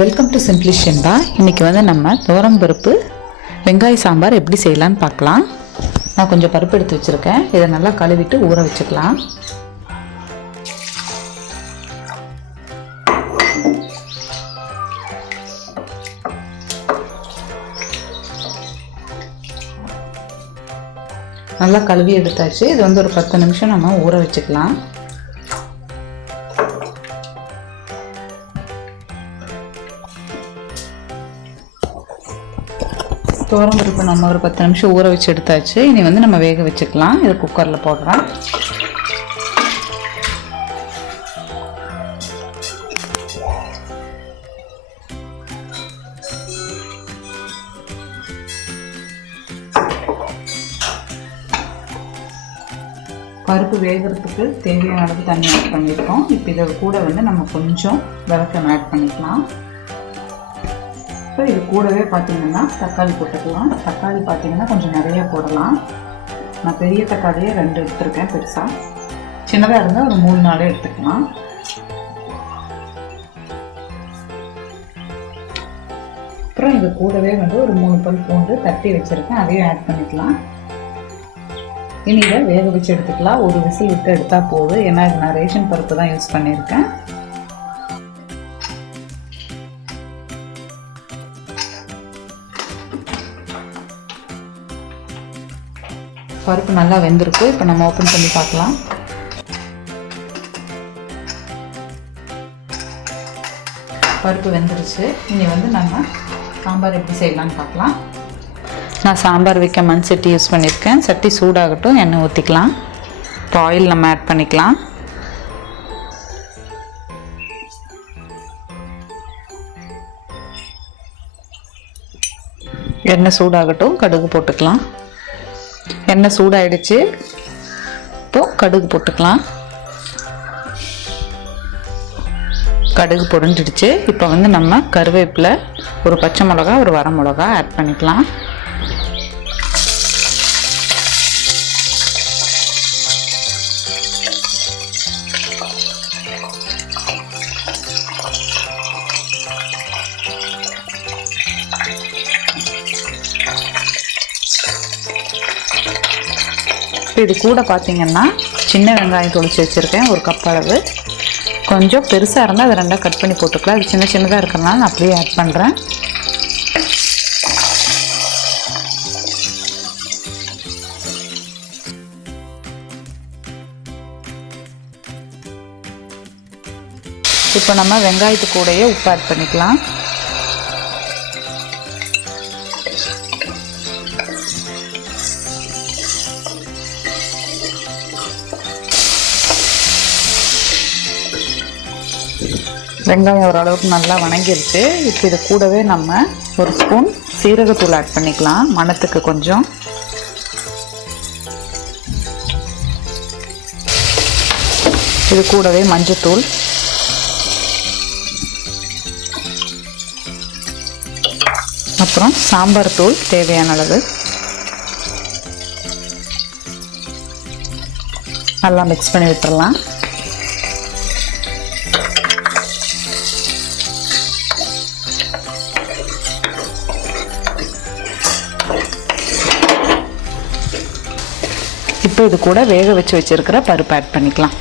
Welcome to simply Shenba. இன்றைக்கி வந்து நம்ம துவரம் பருப்பு வெங்காய சாம்பார் எப்படி செய்யலான்னு பார்க்கலாம். நான் கொஞ்சம் பருப்பு எடுத்து வச்சுருக்கேன். இதை நல்லா கழுவிட்டு ஊற வச்சுக்கலாம். நல்லா கழுவி எடுத்தாச்சு. இது வந்து ஒரு 10 நிமிஷம் நம்ம ஊற வச்சுக்கலாம். துவரம் பருப்பு நம்ம ஒரு 10 நிமிஷம் ஊற வச்சு எடுத்தாச்சு. இனி வந்து நம்ம வேக வச்சுக்கலாம். இதை குக்கரில் போடுறேன். பருப்பு வேகிறதுக்கு தேவையான அளவு தண்ணி ஆட் பண்ணியிருக்கோம். இப்போ இதை கூட வந்து நம்ம கொஞ்சம் விளக்கம் ஆட் பண்ணிக்கலாம். இப்போ இது கூடவே பார்த்திங்கன்னா தக்காளி போட்டுக்கலாம். தக்காளி பார்த்திங்கன்னா கொஞ்சம் நிறைய போடலாம். நான் பெரிய தக்காளியே 2 எடுத்துருக்கேன். பெருசாக சின்னதாக இருந்தால் ஒரு 3-4 எடுத்துக்கலாம். அப்புறம் இது கூடவே வந்து ஒரு 3 பல் பூண்டு தட்டி வச்சுருக்கேன். அதையும் ஆட் பண்ணிக்கலாம். இனி இதை வேக வச்சு எடுத்துக்கலாம். ஒரு விசில் விட்டு எடுத்தால் போதும். ஏன்னா இது நான் ரேஷன் பருப்பு தான் யூஸ் பண்ணியிருக்கேன். பருப்பு நல்லா வெந்திருக்கு. இப்போ நம்ம ஓப்பன் பண்ணி பார்க்கலாம். பருப்பு வெந்துருச்சு. இனி வந்து நம்ம சாம்பார் எப்படி செய்யலான்னு பார்க்கலாம். நான் சாம்பார் வைக்க மண் சட்டி யூஸ் பண்ணியிருக்கேன். சட்டி சூடாகட்டும். எண்ணெய் ஊற்றிக்கலாம். இப்போ ஆயில் நம்ம ஆட் பண்ணிக்கலாம். எண்ணெய் சூடாகட்டும். கடுகு போட்டுக்கலாம். எண்ணெய் சூடாயிடுச்சு. இப்போது கடுகு போட்டுக்கலாம். கடுகு பொரிஞ்சிடுச்சு. இப்போ வந்து நம்ம கருவேப்பிலை, ஒரு பச்சை மிளகா, ஒரு வர மிளகா ஆட் பண்ணிக்கலாம். இது கூட பார்த்திங்கன்னா சின்ன வெங்காயம் தொளிச்சு வச்சுருக்கேன், ஒரு கப் அளவு. கொஞ்சம் பெருசாக இருந்தால் அதை 2 கட் பண்ணி போட்டுக்கலாம். அது சின்ன சின்னதாக இருக்கிறனால நான் அப்படியே ஆட் பண்ணுறேன். இப்போ நம்ம வெங்காயத்து கூடயே உப்பு ஆட் பண்ணிக்கலாம். வெங்காயம் ஓரளவுக்கு நல்லா வணங்கிருச்சு. இப்போ இது கூடவே நம்ம ஒரு ஸ்பூன் சீரகத்தூள் ஆட் பண்ணிக்கலாம், மணத்துக்கு கொஞ்சம். இது கூடவே மஞ்சத்தூள், அப்புறம் சாம்பார் தூள் தேவையான அளவு. நல்லா மிக்ஸ் பண்ணி விட்டுறலாம். இப்போ இது கூட வேக வச்சு வச்சிருக்கிற பருப்பு ஆட் பண்ணிக்கலாம்.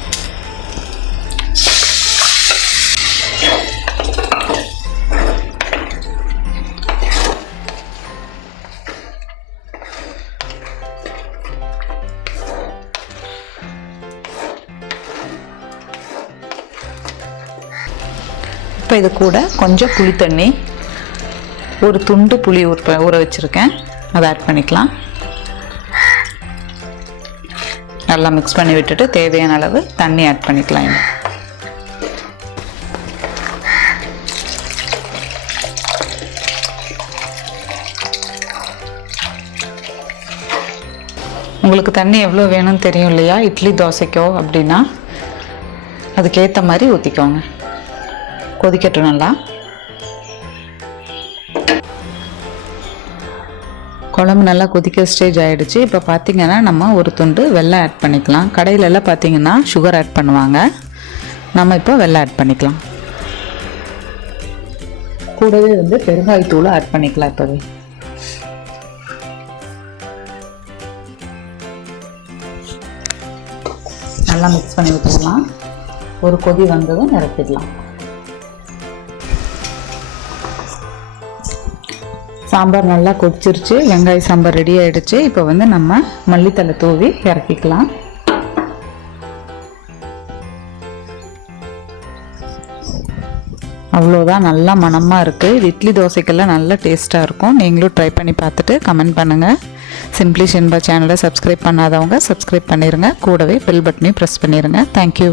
இப்போ இது கூட கொஞ்சம் புளி தண்ணி, ஒரு துண்டு புளி ஊற வச்சுருக்கேன், அதை ஆட் பண்ணிக்கலாம். நல்லா மிக்ஸ் பண்ணி விட்டுட்டு தேவையான அளவு தண்ணி ஆட் பண்ணிக்கலாம். உங்களுக்கு தண்ணி எவ்வளோ வேணும்னு தெரியும் இல்லையா? இட்லி தோசைக்கோ அப்படின்னா அதுக்கேற்ற மாதிரி ஊற்றிக்கோங்க. கொதிக்கட்டும் நல்லா. குழம்பு நல்லா கொதிக்க ஸ்டேஜ் ஆகிடுச்சு. இப்போ பார்த்திங்கன்னா நம்ம ஒரு துண்டு வெல்லம் ஆட் பண்ணிக்கலாம். கடையிலெல்லாம் பார்த்திங்கன்னா சுகர் ஆட் பண்ணுவாங்க. நம்ம இப்போ வெல்லம் ஆட் பண்ணிக்கலாம். கூடவே வந்து பெருங்காயத்தூள் ஆட் பண்ணிக்கலாம். இப்போவே நல்லா மிக்ஸ் பண்ணி வச்சுக்கலாம். ஒரு கொதி வந்ததும் நிரப்பிடலாம். சாம்பார் நல்லா கொதிச்சிருச்சு. வெங்காய சாம்பார் ரெடி ஆகிடுச்சு. இப்போ வந்து நம்ம மல்லித்தலை தூவி இறக்கிக்கலாம். அவ்வளோதான், நல்லா மணமாக இருக்குது. இது இட்லி தோசைக்கெல்லாம் நல்லா டேஸ்ட்டாக இருக்கும். நீங்களும் ட்ரை பண்ணி பார்த்துட்டு கமெண்ட் பண்ணுங்கள். சிம்பிளி ஷென்பா சேனலை சப்ஸ்கிரைப் பண்ணாதவங்க சப்ஸ்கிரைப் பண்ணிடுங்க. கூடவே பெல் பட்டனையும் ப்ரெஸ் பண்ணிடுங்க. தேங்க்யூ.